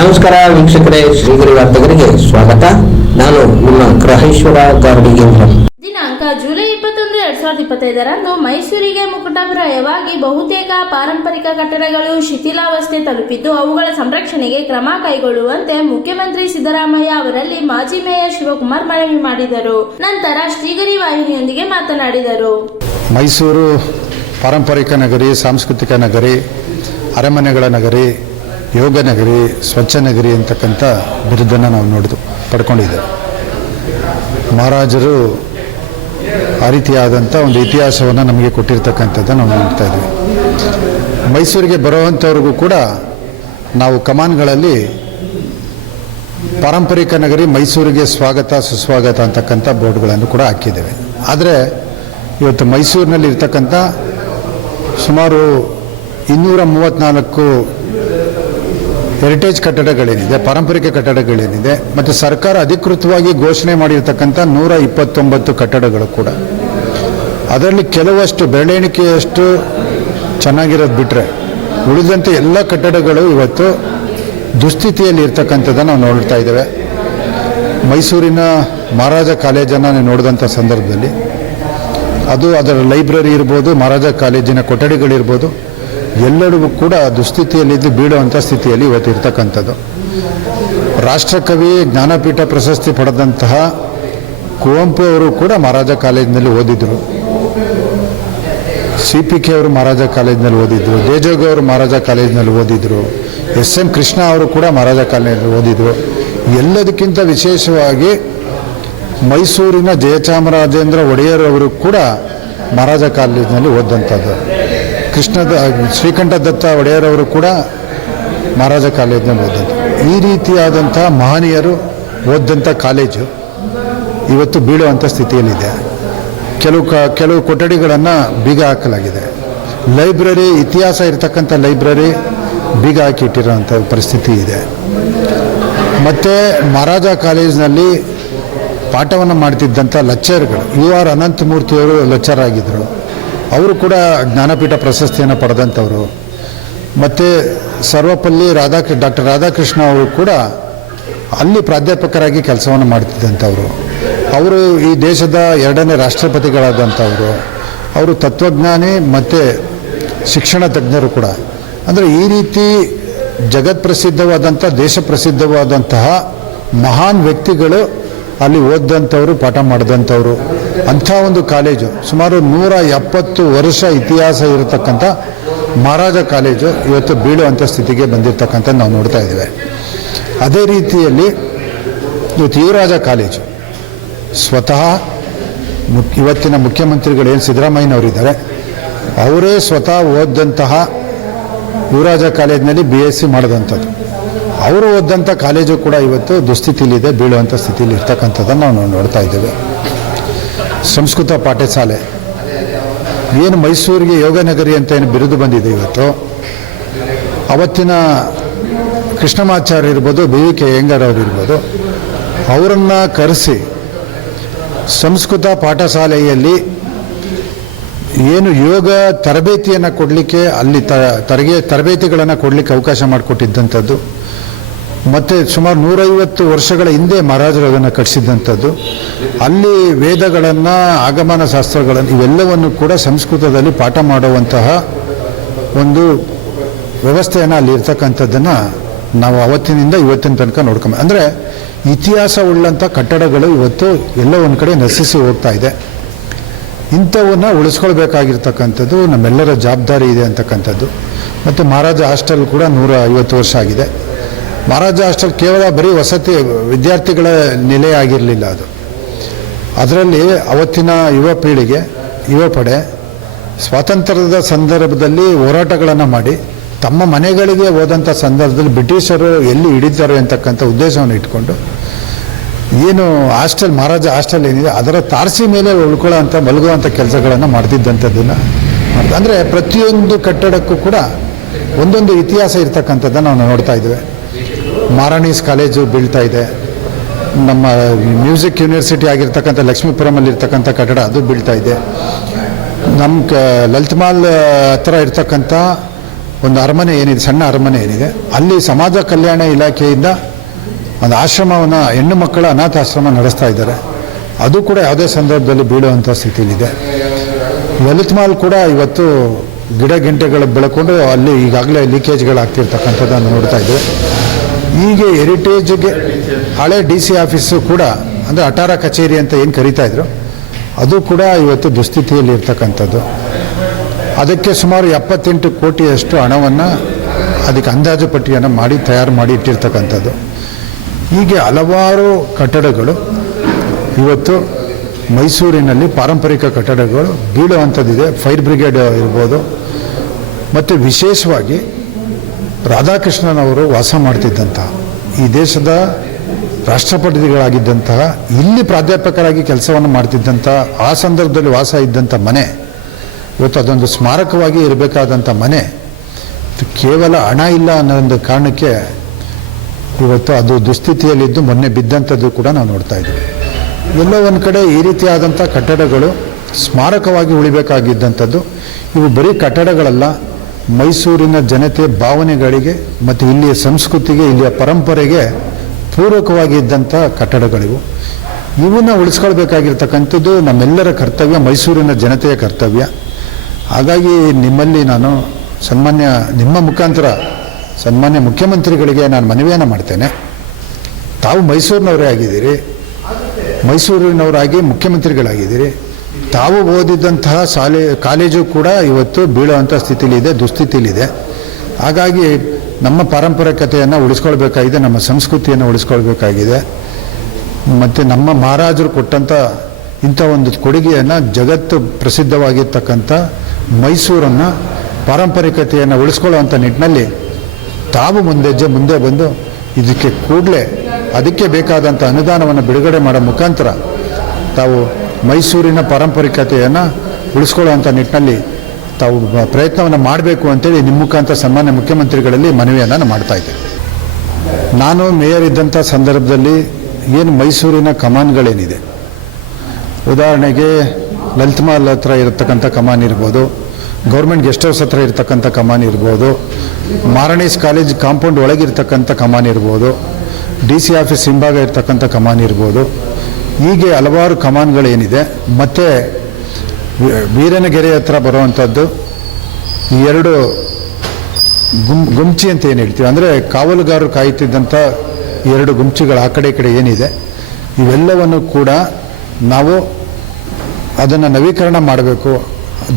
ನಮಸ್ಕಾರ ವೀಕ್ಷಕರೇ ಶ್ರೀಗಿರಿ ವಾರ್ತೆಗರಿಗೆ ಸ್ವಾಗತ. ನಾನು ನಿಮ್ಮ ಗ್ರಹೇಶ್ವರ ಗಾರ್ಡಿಗೇಂದ್ರ ದಿನಾಂಕ ಜುಲೈ ಇಪ್ಪತ್ತೊಂದು ಎರಡ್ ಸಾವಿರದ ಇಪ್ಪತ್ತೈದರಂದು ಮೈಸೂರಿಗೆ ಮುಕುಟಪ್ರಾಯವಾಗಿ ಬಹುತೇಕ ಪಾರಂಪರಿಕ ಕಟ್ಟಡಗಳು ಶಿಥಿಲಾವಸ್ಥೆ ತಲುಪಿದ್ದು ಅವುಗಳ ಸಂರಕ್ಷಣೆಗೆ ಕ್ರಮ ಕೈಗೊಳ್ಳುವಂತೆ ಮುಖ್ಯಮಂತ್ರಿ ಸಿದ್ದರಾಮಯ್ಯ ಅವರಲ್ಲಿ ಮಾಜಿ ಮೇಯರ್ ಶಿವಕುಮಾರ್ ಮನವಿ ಮಾಡಿದರು. ನಂತರ ಶ್ರೀಗರಿ ವಾಹಿನಿಯೊಂದಿಗೆ ಮಾತನಾಡಿದರು. ಮೈಸೂರು ಪಾರಂಪರಿಕ ನಗರಿ ಸಾಂಸ್ಕೃತಿಕ ನಗರಿ ಅರಮನೆಗಳ ನಗರಿ ಯೋಗ ನಗರಿ, ಸ್ವಚ್ಛ ನಗರಿ ಅಂತಕ್ಕಂಥ ಬಿರುದನ್ನು ನಾವು ನೋಡಿದ್ವು ಪಡ್ಕೊಂಡಿದ್ದೇವೆ ಮಹಾರಾಜರು ಆ ರೀತಿಯಾದಂಥ ಒಂದು ಇತಿಹಾಸವನ್ನು ನಮಗೆ ಕೊಟ್ಟಿರ್ತಕ್ಕಂಥದ್ದನ್ನು ನಾವು ನೋಡ್ತಾ ಇದ್ವಿ. ಮೈಸೂರಿಗೆ ಬರುವಂಥವ್ರಿಗೂ ಕೂಡ ನಾವು ಕಮಾನ್ಗಳಲ್ಲಿ ಪಾರಂಪರಿಕ ನಗರಿ ಮೈಸೂರಿಗೆ ಸ್ವಾಗತ, ಸುಸ್ವಾಗತ ಅಂತಕ್ಕಂಥ ಬೋರ್ಡ್ಗಳನ್ನು ಕೂಡ ಹಾಕಿದ್ದೇವೆ. ಆದರೆ ಇವತ್ತು ಮೈಸೂರಿನಲ್ಲಿ ಇರ್ತಕ್ಕಂಥ ಸುಮಾರು ಇನ್ನೂರ ಮೂವತ್ತ್ನಾಲ್ಕು ಹೆರಿಟೇಜ್ ಕಟ್ಟಡಗಳೇನಿದೆ ಪಾರಂಪರಿಕ ಕಟ್ಟಡಗಳೇನಿದೆ ಮತ್ತು ಸರ್ಕಾರ ಅಧಿಕೃತವಾಗಿ ಘೋಷಣೆ ಮಾಡಿರ್ತಕ್ಕಂಥ ನೂರ ಇಪ್ಪತ್ತೊಂಬತ್ತು ಕಟ್ಟಡಗಳು ಕೂಡ. ಅದರಲ್ಲಿ ಕೆಲವಷ್ಟು ಬೆರಳೆಣಿಕೆಯಷ್ಟು ಚೆನ್ನಾಗಿರೋದು ಬಿಟ್ಟರೆ ಉಳಿದಂತೆ ಎಲ್ಲ ಕಟ್ಟಡಗಳು ಇವತ್ತು ದುಸ್ಥಿತಿಯಲ್ಲಿ ಇರ್ತಕ್ಕಂಥದ್ದನ್ನು ನಾವು ನೋಡ್ತಾ ಇದ್ದೇವೆ. ಮೈಸೂರಿನ ಮಹಾರಾಜ ಕಾಲೇಜನ್ನು ನೀವು ನೋಡಿದಂಥ ಸಂದರ್ಭದಲ್ಲಿ, ಅದು ಅದರ ಲೈಬ್ರರಿ ಇರ್ಬೋದು, ಮಹಾರಾಜ ಕಾಲೇಜಿನ ಕೊಠಡಿಗಳಿರ್ಬೋದು ಎಲ್ಲರಿಗೂ ಕೂಡ ದುಸ್ಥಿತಿಯಲ್ಲಿದ್ದು ಬೀಳುವಂಥ ಸ್ಥಿತಿಯಲ್ಲಿ ಇವತ್ತು ರಾಷ್ಟ್ರಕವಿ, ಜ್ಞಾನಪೀಠ ಪ್ರಶಸ್ತಿ ಪಡೆದಂತಹ ಕುವೆಂಪು ಅವರು ಕೂಡ ಮಹಾರಾಜ ಕಾಲೇಜಿನಲ್ಲಿ ಓದಿದ್ರು. ಸಿ ಪಿ ಕೆ ಅವರು ಮಹಾರಾಜ ಕಾಲೇಜಿನಲ್ಲಿ ಓದಿದ್ರು. ದೇಜೋಗ ಅವರು ಮಹಾರಾಜ ಕಾಲೇಜಿನಲ್ಲಿ ಓದಿದ್ರು. ಎಸ್ ಎಂ ಕೃಷ್ಣ ಅವರು ಕೂಡ ಮಹಾರಾಜ ಕಾಲೇಜಿನಲ್ಲಿ ಓದಿದ್ರು. ಎಲ್ಲದಕ್ಕಿಂತ ವಿಶೇಷವಾಗಿ ಮೈಸೂರಿನ ಜಯಚಾಮರಾಜೇಂದ್ರ ಒಡೆಯರ್ ಅವರು ಕೂಡ ಮಹಾರಾಜ ಕಾಲೇಜಿನಲ್ಲಿ ಓದಂಥದ್ದು ಕೃಷ್ಣದ, ಶ್ರೀಕಂಠ ದತ್ತ ಒಡೆಯರವರು ಕೂಡ ಮಹಾರಾಜ ಕಾಲೇಜಿನಲ್ಲಿ ಓದಿದ್ದು ಈ ರೀತಿಯಾದಂಥ ಮಹನೀಯರು ಓದಿದಂಥ ಕಾಲೇಜು ಇವತ್ತು ಬೀಳುವಂಥ ಸ್ಥಿತಿಯಲ್ಲಿದೆ. ಕೆಲವು ಕ, ಕೆಲವು ಕೊಠಡಿಗಳನ್ನು ಬೀಗ ಹಾಕಲಾಗಿದೆ. ಲೈಬ್ರರಿ, ಇತಿಹಾಸ ಇರತಕ್ಕಂಥ ಲೈಬ್ರರಿ ಬೀಗ ಹಾಕಿಟ್ಟಿರೋಂಥ ಪರಿಸ್ಥಿತಿ ಇದೆ. ಮತ್ತು ಮಹಾರಾಜ ಕಾಲೇಜಿನಲ್ಲಿ ಪಾಠವನ್ನು ಮಾಡ್ತಿದ್ದಂಥ ಲೆಕ್ಚರ್ಗಳು ಯು ಆರ್ ಅನಂತಮೂರ್ತಿಯವರು ಲೆಕ್ಚರ್ ಆಗಿದ್ದರು ಅವರು ಕೂಡ ಜ್ಞಾನಪೀಠ ಪ್ರಶಸ್ತಿಯನ್ನು ಪಡೆದಂಥವರು. ಮತ್ತು ಸರ್ವಪಲ್ಲಿ ರಾಧಾಕೃ ಡಾಕ್ಟರ್ ರಾಧಾಕೃಷ್ಣ ಅವರು ಕೂಡ ಅಲ್ಲಿ ಪ್ರಾಧ್ಯಾಪಕರಾಗಿ ಕೆಲಸವನ್ನು ಮಾಡ್ತಿದ್ದಂಥವರು. ಅವರು ಈ ದೇಶದ ಎರಡನೇ ರಾಷ್ಟ್ರಪತಿಗಳಾದಂಥವರು. ಅವರು ತತ್ವಜ್ಞಾನಿ ಮತ್ತು ಶಿಕ್ಷಣ ತಜ್ಞರು ಕೂಡ. ಅಂದರೆ ಈ ರೀತಿ ಜಗತ್ ಪ್ರಸಿದ್ಧವಾದಂಥ ದೇಶ ಪ್ರಸಿದ್ಧವಾದಂತಹ ಮಹಾನ್ ವ್ಯಕ್ತಿಗಳು ಅಲ್ಲಿ ಓದಂಥವ್ರು ಪಾಠ ಮಾಡಿದಂಥವ್ರು. ಅಂಥ ಒಂದು ಕಾಲೇಜು, ಸುಮಾರು ನೂರ ಎಪ್ಪತ್ತು ವರ್ಷ ಇತಿಹಾಸ ಇರತಕ್ಕಂಥ ಮಹಾರಾಜ ಕಾಲೇಜು ಇವತ್ತು ಬೀಳುವಂಥ ಸ್ಥಿತಿಗೆ ಬಂದಿರತಕ್ಕಂಥ ನಾವು ನೋಡ್ತಾ ಇದ್ದೇವೆ. ಅದೇ ರೀತಿಯಲ್ಲಿ ಇವತ್ತು ಯುವರಾಜ ಕಾಲೇಜು. ಸ್ವತಃ ಮುಕ್, ಇವತ್ತಿನ ಮುಖ್ಯಮಂತ್ರಿಗಳು ಏನು ಸಿದ್ದರಾಮಯ್ಯನವರಿದ್ದಾರೆ. ಅವರೇ ಸ್ವತಃ ಓದಂತಹ ಯುವರಾಜ ಕಾಲೇಜಿನಲ್ಲಿ ಬಿ ಎಸ್ ಸಿ ಮಾಡಿದಂಥದ್ದು. ಅವರು ಓದಂಥ ಕಾಲೇಜು ಕೂಡ ಇವತ್ತು ದುಸ್ಥಿತಿಯಲ್ಲಿದೆ ಬೀಳುವಂಥ ಸ್ಥಿತಿಯಲ್ಲಿ ಇರ್ತಕ್ಕಂಥದ್ದನ್ನು ನಾವು ನೋಡ್ತಾ ಇದ್ದೇವೆ. ಸಂಸ್ಕೃತ ಪಾಠಶಾಲೆ. ಏನು ಮೈಸೂರಿಗೆ ಯೋಗ ನಗರಿ ಅಂತ ಏನು ಬಿರುದು ಬಂದಿದೆ ಇವತ್ತು. ಅವತ್ತಿನ ಕೃಷ್ಣಮಾಚಾರ್ಯ ಇರ್ಬೋದು, ಬಿ ವಿ ಕೆ ಅಯ್ಯಂಗಾರ್ ಅವರು ಅವರನ್ನು ಕರೆಸಿ ಸಂಸ್ಕೃತ ಪಾಠಶಾಲೆಯಲ್ಲಿ ಏನು ಯೋಗ ತರಬೇತಿಯನ್ನು ಕೊಡಲಿಕ್ಕೆ ಅಲ್ಲಿ ತ, ತರಗೆ, ತರಬೇತಿಗಳನ್ನು ಕೊಡಲಿಕ್ಕೆ ಅವಕಾಶ ಮಾಡಿಕೊಟ್ಟಿದ್ದಂಥದ್ದು ಮತ್ತು ಸುಮಾರು ನೂರೈವತ್ತು ವರ್ಷಗಳ ಹಿಂದೆ ಮಹಾರಾಜರು ಅದನ್ನು ಕಟ್ಟಿಸಿದ್ದಂಥದ್ದು ಅಲ್ಲಿ ವೇದಗಳನ್ನು, ಆಗಮನ ಶಾಸ್ತ್ರಗಳನ್ನು ಇವೆಲ್ಲವನ್ನು ಕೂಡ ಸಂಸ್ಕೃತದಲ್ಲಿ ಪಾಠ ಮಾಡುವಂತಹ ಒಂದು ವ್ಯವಸ್ಥೆಯನ್ನು ಅಲ್ಲಿ ಇರ್ತಕ್ಕಂಥದ್ದನ್ನು ನಾವು ಅವತ್ತಿನಿಂದ ಇವತ್ತಿನ ತನಕ ನೋಡ್ಕೊಂಬ, ಅಂದರೆ ಇತಿಹಾಸ ಉಳ್ಳಂಥ ಕಟ್ಟಡಗಳು ಇವತ್ತು ಎಲ್ಲ ಒಂದು ಕಡೆ ನಶಿಸಿ ಹೋಗ್ತಾ ಇದೆ. ಇಂಥವನ್ನ ಉಳಿಸ್ಕೊಳ್ಬೇಕಾಗಿರ್ತಕ್ಕಂಥದ್ದು ನಮ್ಮೆಲ್ಲರ ಜವಾಬ್ದಾರಿ ಇದೆ ಅಂತಕ್ಕಂಥದ್ದು. ಮತ್ತು ಮಹಾರಾಜ ಹಾಸ್ಟೆಲ್ ಕೂಡ ನೂರ ಐವತ್ತು ವರ್ಷ ಆಗಿದೆ. ಮಹಾರಾಜ ಹಾಸ್ಟೆಲ್ ಕೇವಲ ಬರೀ ವಸತಿ ವಿದ್ಯಾರ್ಥಿಗಳ ನೆಲೆ ಆಗಿರಲಿಲ್ಲ ಅದು. ಅದರಲ್ಲಿ ಅವತ್ತಿನ ಯುವ ಪೀಳಿಗೆ, ಯುವ ಪಡೆ ಸ್ವಾತಂತ್ರ್ಯದ ಸಂದರ್ಭದಲ್ಲಿ ಹೋರಾಟಗಳನ್ನು ಮಾಡಿ, ತಮ್ಮ ಮನೆಗಳಿಗೆ ಹೋದಂಥ ಸಂದರ್ಭದಲ್ಲಿ ಬ್ರಿಟಿಷರು ಎಲ್ಲಿ ಹಿಡಿತಾರೆ ಅಂತಕ್ಕಂಥ ಉದ್ದೇಶವನ್ನು ಇಟ್ಕೊಂಡು, ಏನು ಹಾಸ್ಟೆಲ್, ಮಹಾರಾಜ ಹಾಸ್ಟೆಲ್ ಏನಿದೆ, ಅದರ ತಾರಸಿ ಮೇಲೆ ಉಳ್ಕೊಳ್ಳೋ ಅಂಥ ಮಲಗುವಂಥ ಕೆಲಸಗಳನ್ನು ಮಾಡ್ತಿದ್ದಂಥದ್ದನ್ನು ಮಾಡ್ತಾ ಅಂದರೆ ಪ್ರತಿಯೊಂದು ಕಟ್ಟಡಕ್ಕೂ ಕೂಡ ಒಂದೊಂದು ಇತಿಹಾಸ ಇರ್ತಕ್ಕಂಥದ್ದನ್ನು ನಾವು ನೋಡ್ತಾ ಇದ್ದೇವೆ. ಮಾರಾಣೀಸ್ ಕಾಲೇಜು ಬೀಳ್ತಾ ಇದೆ. ನಮ್ಮ ಮ್ಯೂಸಿಕ್ ಯೂನಿವರ್ಸಿಟಿ ಆಗಿರ್ತಕ್ಕಂಥ ಲಕ್ಷ್ಮೀಪುರಮಲ್ಲಿರ್ತಕ್ಕಂಥ ಕಟ್ಟಡ ಅದು ಬೀಳ್ತಾ ಇದೆ. ನಮ್ಮ ಕ ಲಲಿತ್ ಮಾಲ್ ಹತ್ರ ಇರ್ತಕ್ಕಂಥ ಒಂದು ಅರಮನೆ ಏನಿದೆ, ಸಣ್ಣ ಅರಮನೆ ಏನಿದೆ, ಅಲ್ಲಿ ಸಮಾಜ ಕಲ್ಯಾಣ ಇಲಾಖೆಯಿಂದ ಒಂದು ಆಶ್ರಮವನ್ನು ಹೆಣ್ಣು ಮಕ್ಕಳ ಅನಾಥಾಶ್ರಮ ನಡೆಸ್ತಾ ಇದ್ದಾರೆ. ಅದು ಕೂಡ ಯಾವುದೇ ಸಂದರ್ಭದಲ್ಲಿ ಬೀಳುವಂಥ ಸ್ಥಿತಿಯಲ್ಲಿದೆ. ಲಲಿತ್ ಮಾಲ್ ಕೂಡ ಇವತ್ತು ಗಿಡ ಗಂಟೆಗಳು ಬೆಳಕೊಂಡು ಅಲ್ಲಿ ಈಗಾಗಲೇ ಲೀಕೇಜ್ಗಳಾಗ್ತಿರ್ತಕ್ಕಂಥದ್ದನ್ನು ನೋಡ್ತಾ ಇದ್ದೇವೆ. ಹೀಗೆ ಹೆರಿಟೇಜ್ಗೆ ಹಳೆ ಡಿ ಸಿ ಆಫೀಸು ಕೂಡ, ಅಂದರೆ ಅಟಾರ ಕಚೇರಿ ಅಂತ ಏನು ಕರಿತಾ ಇದ್ರು, ಅದು ಕೂಡ ಇವತ್ತು ದುಸ್ಥಿತಿಯಲ್ಲಿ ಇರ್ತಕ್ಕಂಥದ್ದು. ಅದಕ್ಕೆ ಸುಮಾರು ಎಪ್ಪತ್ತೆಂಟು ಕೋಟಿಯಷ್ಟು ಹಣವನ್ನು ಅದಕ್ಕೆ ಅಂದಾಜು ಪಟ್ಟಿಯನ್ನು ಮಾಡಿ, ತಯಾರು ಮಾಡಿ ಇಟ್ಟಿರ್ತಕ್ಕಂಥದ್ದು. ಹೀಗೆ ಹಲವಾರು ಕಟ್ಟಡಗಳು ಇವತ್ತು ಮೈಸೂರಿನಲ್ಲಿ ಪಾರಂಪರಿಕ ಕಟ್ಟಡಗಳು ಬೀಳುವಂಥದ್ದಿದೆ. ಫೈರ್ ಬ್ರಿಗೇಡ್ ಇರ್ಬೋದು. ಮತ್ತು ವಿಶೇಷವಾಗಿ ರಾಧಾಕೃಷ್ಣನವರು ವಾಸ ಮಾಡ್ತಿದ್ದಂತಹ ಈ ದೇಶದ ರಾಷ್ಟ್ರಪತಿಗಳಾಗಿದ್ದಂತಹ ಇಲ್ಲಿ ಪ್ರಾಧ್ಯಾಪಕರಾಗಿ ಕೆಲಸವನ್ನು ಮಾಡ್ತಿದ್ದಂಥ, ಆ ಸಂದರ್ಭದಲ್ಲಿ ವಾಸ ಇದ್ದಂಥ ಮನೆ, ಇವತ್ತು ಅದೊಂದು ಸ್ಮಾರಕವಾಗಿ ಇರಬೇಕಾದಂಥ ಮನೆ ಕೇವಲ ಹಣ ಇಲ್ಲ ಅನ್ನೋ ಕಾರಣಕ್ಕೆ ಇವತ್ತು ಅದು ದುಸ್ಥಿತಿಯಲ್ಲಿದ್ದು ಮೊನ್ನೆ ಬಿದ್ದಂಥದ್ದು ಕೂಡ ನಾವು ನೋಡ್ತಾ ಇದ್ದೀವಿ. ಎಲ್ಲೋ ಒಂದು ಕಡೆ ಈ ರೀತಿಯಾದಂಥ ಕಟ್ಟಡಗಳು ಸ್ಮಾರಕವಾಗಿ ಉಳಿಬೇಕಾಗಿದ್ದಂಥದ್ದು. ಇವು ಬರೀ ಕಟ್ಟಡಗಳಲ್ಲ ಮೈಸೂರಿನ ಜನತೆ ಭಾವನೆಗಳಿಗೆ ಮತ್ತು ಇಲ್ಲಿಯ ಸಂಸ್ಕೃತಿಗೆ, ಇಲ್ಲಿಯ ಪರಂಪರೆಗೆ ಪೂರಕವಾಗಿ ಇದ್ದಂಥ ಕಟ್ಟಡಗಳಿವು. ಇವನ್ನ ಉಳಿಸ್ಕೊಳ್ಬೇಕಾಗಿರ್ತಕ್ಕಂಥದ್ದು ನಮ್ಮೆಲ್ಲರ ಕರ್ತವ್ಯ, ಮೈಸೂರಿನ ಜನತೆಯ ಕರ್ತವ್ಯ. ಹಾಗಾಗಿ ನಿಮ್ಮಲ್ಲಿ ನಾನು ಸನ್ಮಾನ್ಯ, ನಿಮ್ಮ ಮುಖಾಂತರ ಸನ್ಮಾನ್ಯ ಮುಖ್ಯಮಂತ್ರಿಗಳಿಗೆ ನಾನು ಮನವಿಯನ್ನು ಮಾಡ್ತೇನೆ. ತಾವು ಮೈಸೂರಿನವರೇ ಆಗಿದ್ದೀರಿ, ಮೈಸೂರಿನವರಾಗಿ ಮುಖ್ಯಮಂತ್ರಿಗಳಾಗಿದ್ದೀರಿ. ತಾವು ಓದಿದಂತಹ ಶಾಲೆ, ಕಾಲೇಜು ಕೂಡ ಇವತ್ತು ಬೀಳುವಂಥ ಸ್ಥಿತಿಲಿದೆ ದುಸ್ಥಿತಿಲಿದೆ ಹಾಗಾಗಿ ನಮ್ಮ ಪಾರಂಪರಿಕತೆಯನ್ನು ಉಳಿಸ್ಕೊಳ್ಬೇಕಾಗಿದೆ, ನಮ್ಮ ಸಂಸ್ಕೃತಿಯನ್ನು ಉಳಿಸ್ಕೊಳ್ಬೇಕಾಗಿದೆ. ಮತ್ತು ನಮ್ಮ ಮಹಾರಾಜರು ಕೊಟ್ಟಂಥ ಇಂಥ ಒಂದು ಕೊಡುಗೆಯನ್ನು ಜಗತ್ತು ಪ್ರಸಿದ್ಧವಾಗಿರ್ತಕ್ಕಂಥ ಮೈಸೂರನ್ನು ಪಾರಂಪರಿಕತೆಯನ್ನು ಉಳಿಸ್ಕೊಳ್ಳುವಂಥ ನಿಟ್ಟಿನಲ್ಲಿ ತಾವು ಮುಂದೆಜ್ಜೆ ಮುಂದೆ ಬಂದು ಇದಕ್ಕೆ ಕೂಡಲೇ ಅದಕ್ಕೆ ಬೇಕಾದಂಥ ಅನುದಾನವನ್ನು ಬಿಡುಗಡೆ ಮಾಡೋ ಮುಖಾಂತರ ತಾವು ಮೈಸೂರಿನ ಪಾರಂಪರಿಕತೆಯನ್ನು ಉಳಿಸ್ಕೊಳ್ಳುವಂಥ ನಿಟ್ಟಿನಲ್ಲಿ ತಾವು ಪ್ರಯತ್ನವನ್ನು ಮಾಡಬೇಕು ಅಂತೇಳಿ ನಿಮ್ಮ ಮುಖಾಂತರ ಸನ್ಮಾನ್ಯ ಮುಖ್ಯಮಂತ್ರಿಗಳಲ್ಲಿ ಮನವಿಯನ್ನು ನಾನು ಮಾಡ್ತಾ ಇದ್ದೇನೆ. ನಾನು ಮೇಯರ್ ಇದ್ದಂಥ ಸಂದರ್ಭದಲ್ಲಿ ಏನು ಮೈಸೂರಿನ ಕಮಾನ್ಗಳೇನಿದೆ? ಉದಾಹರಣೆಗೆ ಲಲಿತ್ ಮಹಲ್ ಹತ್ರ ಇರತಕ್ಕಂಥ ಕಮಾನ್ ಇರ್ಬೋದು ಗೌರ್ಮೆಂಟ್ ಗೆಸ್ಟ್ ಹೌಸ್ ಹತ್ರ ಇರತಕ್ಕಂಥ ಕಮಾನ್ ಇರ್ಬೋದು ಮಾರಣೀಸ್ ಕಾಲೇಜ್ ಕಾಂಪೌಂಡ್ ಒಳಗಿರ್ತಕ್ಕಂಥ ಕಮಾನ್ ಇರ್ಬೋದು, ಡಿ ಸಿ ಆಫೀಸ್ ಹಿಂಭಾಗ ಇರ್ತಕ್ಕಂಥ ಕಮಾನ್ ಇರ್ಬೋದು ಹೀಗೆ ಹಲವಾರು ಕಮಾನ್ಗಳೇನಿದೆ. ಮತ್ತು ವೀರನಗೆರೆ ಹತ್ರ ಬರುವಂಥದ್ದು ಈ ಎರಡು ಗುಮ್ ಗುಮ್ಚಿ ಅಂತ ಏನು ಹೇಳ್ತೀವಿ. ಅಂದರೆ ಕಾವಲುಗಾರರು ಕಾಯುತ್ತಿದ್ದಂಥ ಎರಡು ಗುಂಚಿಗಳು ಆ ಕಡೆ ಕಡೆ ಏನಿದೆ. ಇವೆಲ್ಲವನ್ನು ಕೂಡ ನಾವು ಅದನ್ನು ನವೀಕರಣ ಮಾಡಬೇಕು.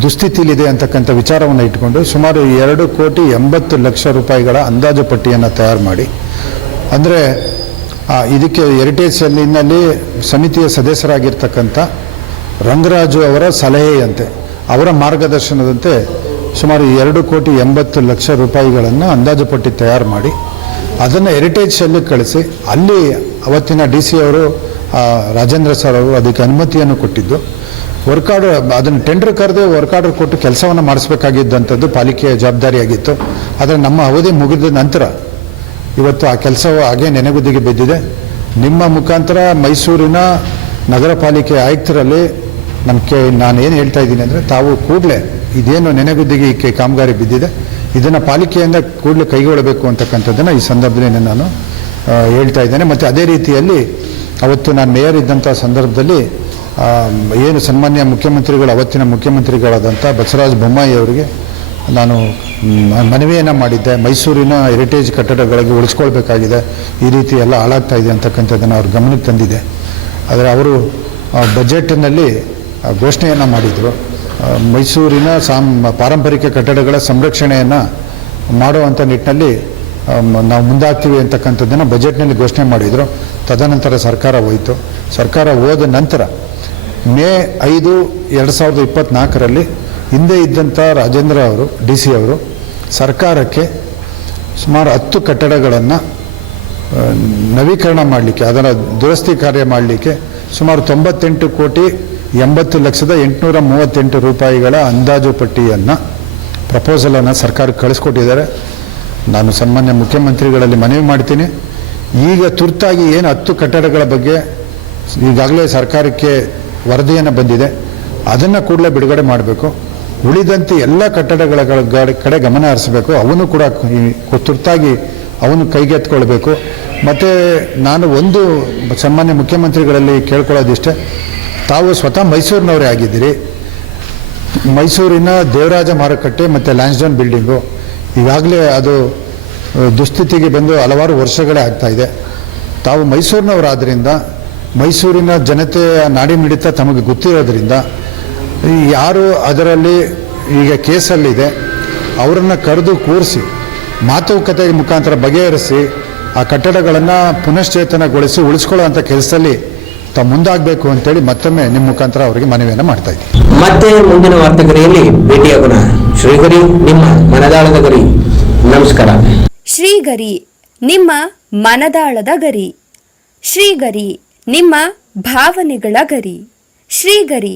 ದುಸ್ಥಿತಿಯಲ್ಲಿದೆ ಅಂತಕ್ಕಂಥ ವಿಚಾರವನ್ನು ಇಟ್ಕೊಂಡು ಸುಮಾರು ಎರಡು ಕೋಟಿ ಎಂಬತ್ತು ಲಕ್ಷ ರೂಪಾಯಿಗಳ ಅಂದಾಜು ಪಟ್ಟಿಯನ್ನು ತಯಾರು ಮಾಡಿ. ಅಂದರೆ ಇದಕ್ಕೆ ಹೆರಿಟೇಜ್ ಸೆಲ್ಲಿನಲ್ಲಿ ಸಮಿತಿಯ ಸದಸ್ಯರಾಗಿರ್ತಕ್ಕಂಥ ರಂಗರಾಜು ಅವರ ಸಲಹೆಯಂತೆ, ಅವರ ಮಾರ್ಗದರ್ಶನದಂತೆ ಸುಮಾರು ಎರಡು ಕೋಟಿ ಎಂಬತ್ತು ಲಕ್ಷ ರೂಪಾಯಿಗಳನ್ನು ಅಂದಾಜು ಪಟ್ಟಿ ತಯಾರು ಮಾಡಿ, ಅದನ್ನು ಹೆರಿಟೇಜ್ ಶೆಲ್ಲಿಗೆ ಕಳಿಸಿ, ಅಲ್ಲಿ ಅವತ್ತಿನ ಡಿ ಸಿ ಅವರು ರಾಜೇಂದ್ರ ಸರ್ ಅವರು ಅದಕ್ಕೆ ಅನುಮತಿಯನ್ನು ಕೊಟ್ಟಿದ್ದು. ವರ್ಕ್ ಆರ್ಡರ್ ಅದನ್ನು ಟೆಂಡರ್ ಕರೆದು ವರ್ಕ್ ಆರ್ಡರ್ ಕೊಟ್ಟು ಕೆಲಸವನ್ನು ಮಾಡಿಸ್ಬೇಕಾಗಿದ್ದಂಥದ್ದು ಪಾಲಿಕೆಯ ಜವಾಬ್ದಾರಿಯಾಗಿತ್ತು. ಆದರೆ ನಮ್ಮ ಅವಧಿ ಮುಗಿದ ನಂತರ ಇವತ್ತು ಆ ಕೆಲಸವು ಹಾಗೆ ನೆನೆಗುದಿಗೆ ಬಿದ್ದಿದೆ. ನಿಮ್ಮ ಮುಖಾಂತರ ಮೈಸೂರಿನ ನಗರ ಪಾಲಿಕೆ ಆಯುಕ್ತರಲ್ಲಿ ನಮ್ಮ ಕೆ, ನಾನು ಏನು ಹೇಳ್ತಾ ಇದ್ದೀನಿ ಅಂದರೆ ತಾವು ಕೂಡಲೇ ಇದೇನು ನೆನೆಗುದ್ದಿಗೆ ಈ ಕಾಮಗಾರಿ ಬಿದ್ದಿದೆ. ಇದನ್ನು ಪಾಲಿಕೆಯಿಂದ ಕೂಡಲೇ ಕೈಗೊಳ್ಳಬೇಕು ಅಂತಕ್ಕಂಥದ್ದನ್ನು ಈ ಸಂದರ್ಭದಲ್ಲಿ ನಾನು ಹೇಳ್ತಾ ಇದ್ದೇನೆ. ಮತ್ತು ಅದೇ ರೀತಿಯಲ್ಲಿ ಅವತ್ತು ನಾನು ಮೇಯರ್ ಇದ್ದಂಥ ಸಂದರ್ಭದಲ್ಲಿ ಏನು ಸನ್ಮಾನ್ಯ ಮುಖ್ಯಮಂತ್ರಿಗಳು, ಅವತ್ತಿನ ಮುಖ್ಯಮಂತ್ರಿಗಳಾದಂಥ ಬಸವರಾಜ ಬೊಮ್ಮಾಯಿ ಅವರಿಗೆ ನಾನು ಮನವಿಯನ್ನು ಮಾಡಿದ್ದೆ. ಮೈಸೂರಿನ ಹೆರಿಟೇಜ್ ಕಟ್ಟಡಗಳಿಗೆ ಉಳಿಸ್ಕೊಳ್ಬೇಕಾಗಿದೆ. ಈ ರೀತಿ ಎಲ್ಲ ಹಾಳಾಗ್ತಾ ಇದೆ ಅಂತಕ್ಕಂಥದ್ದನ್ನು ಅವ್ರ ಗಮನಕ್ಕೆ ತಂದಿದೆ. ಆದರೆ ಅವರು ಬಜೆಟ್ನಲ್ಲಿ ಘೋಷಣೆಯನ್ನು ಮಾಡಿದರು. ಮೈಸೂರಿನ ಸಾಮ್, ಪಾರಂಪರಿಕ ಕಟ್ಟಡಗಳ ಸಂರಕ್ಷಣೆಯನ್ನು ಮಾಡುವಂಥ ನಿಟ್ಟಿನಲ್ಲಿ ನಾವು ಮುಂದಾಗ್ತೀವಿ ಅಂತಕ್ಕಂಥದ್ದನ್ನು ಬಜೆಟ್ನಲ್ಲಿ ಘೋಷಣೆ ಮಾಡಿದರು. ತದನಂತರ ಸರ್ಕಾರ ಹೋಯಿತು. ಸರ್ಕಾರ ಹೋದ ನಂತರ, ಮೇ ಐದು, ಎರಡು ಸಾವಿರದ ಇಪ್ಪತ್ತ್ನಾಲ್ಕರಲ್ಲಿ ಹಿಂದೆ ಇದ್ದಂಥ ರಾಜೇಂದ್ರ ಅವರು, ಡಿ ಸಿ ಅವರು ಸರ್ಕಾರಕ್ಕೆ ಸುಮಾರು ಹತ್ತು ಕಟ್ಟಡಗಳನ್ನು ನವೀಕರಣ ಮಾಡಲಿಕ್ಕೆ, ಅದರ ದುರಸ್ತಿ ಕಾರ್ಯ ಮಾಡಲಿಕ್ಕೆ ಸುಮಾರು ತೊಂಬತ್ತೆಂಟು ಕೋಟಿ ಎಂಬತ್ತು ಲಕ್ಷದ ಎಂಟುನೂರ ಮೂವತ್ತೆಂಟು ರೂಪಾಯಿಗಳ ಅಂದಾಜು ಪಟ್ಟಿಯನ್ನು, ಪ್ರಪೋಸಲನ್ನು ಸರ್ಕಾರಕ್ಕೆ ಕಳಿಸ್ಕೊಟ್ಟಿದ್ದಾರೆ. ನಾನು ಸನ್ಮಾನ್ಯ ಮುಖ್ಯಮಂತ್ರಿಗಳಲ್ಲಿ ಮನವಿ ಮಾಡ್ತೀನಿ. ಈಗ ತುರ್ತಾಗಿ ಏನು ಹತ್ತು ಕಟ್ಟಡಗಳ ಬಗ್ಗೆ ಈಗಾಗಲೇ ಸರ್ಕಾರಕ್ಕೆ ವರದಿಯನ್ನು ಬಂದಿದೆ. ಅದನ್ನು ಕೂಡಲೇ ಬಿಡುಗಡೆ ಮಾಡಬೇಕು. ಉಳಿದಂತೆ ಎಲ್ಲ ಕಟ್ಟಡಗಳ ಕಡೆ ಗಮನ ಹರಿಸಬೇಕು. ಅವನು ಕೂಡ ತುರ್ತಾಗಿ ಅವನು ಕೈಗೆತ್ಕೊಳ್ಬೇಕು ಮತ್ತು ನಾನು ಒಂದು ಸಾಮಾನ್ಯ ಮುಖ್ಯಮಂತ್ರಿಗಳಲ್ಲಿ ಕೇಳ್ಕೊಳ್ಳೋದಿಷ್ಟೇ. ತಾವು ಸ್ವತಃ ಮೈಸೂರಿನವರೇ ಆಗಿದ್ದೀರಿ. ಮೈಸೂರಿನ ದೇವರಾಜ ಮಾರುಕಟ್ಟೆ ಮತ್ತು ಲ್ಯಾನ್ಸ್ಡೌನ್ ಬಿಲ್ಡಿಂಗು ಈಗಾಗಲೇ ಅದು ದುಸ್ಥಿತಿಗೆ ಬಂದು ಹಲವಾರು ವರ್ಷಗಳೇ ಆಗ್ತಾಯಿದೆ ತಾವು ಮೈಸೂರಿನವರಾದ್ರಿಂದ ಮೈಸೂರಿನ ಜನತೆಯ ನಾಡಿ ಮಿಡಿತ ತಮಗೆ ಗೊತ್ತಿರೋದ್ರಿಂದ ಯಾರು ಅದರಲ್ಲಿ ಈಗ ಕೇಸಲ್ಲಿದೆ ಅವರನ್ನು ಕರೆದು ಕೂರಿಸಿ ಮಾತುಕತೆ ಮುಖಾಂತರ ಬಗೆಹರಿಸಿ ಆ ಕಟ್ಟಡಗಳನ್ನು ಪುನಶ್ಚೇತನಗೊಳಿಸಿ ಉಳಿಸ್ಕೊಳ್ಳುವಂಥ ಕೆಲಸದಲ್ಲಿ ತಾವು ಮುಂದಾಗಬೇಕು ಅಂತೇಳಿ ಮತ್ತೊಮ್ಮೆ ನಿಮ್ಮ ಮುಖಾಂತರ ಅವರಿಗೆ ಮನವಿಯನ್ನು ಮಾಡ್ತಾ ಇದ್ದೀನಿ. ಮತ್ತೆ ಮುಂದಿನ ವಾರ್ತೆಗರಿಯಲ್ಲಿ ಭೇಟಿಯಾಗೋಣ ಶ್ರೀಗರಿ ನಿಮ್ಮ ಮನದಾಳದ ಗರಿ. ನಮಸ್ಕಾರ. ಶ್ರೀಗರಿ ನಿಮ್ಮ ಮನದಾಳದ ಗರಿ. ಶ್ರೀಗರಿ ನಿಮ್ಮ ಭಾವನೆಗಳ ಗರಿ. ಶ್ರೀಗರಿ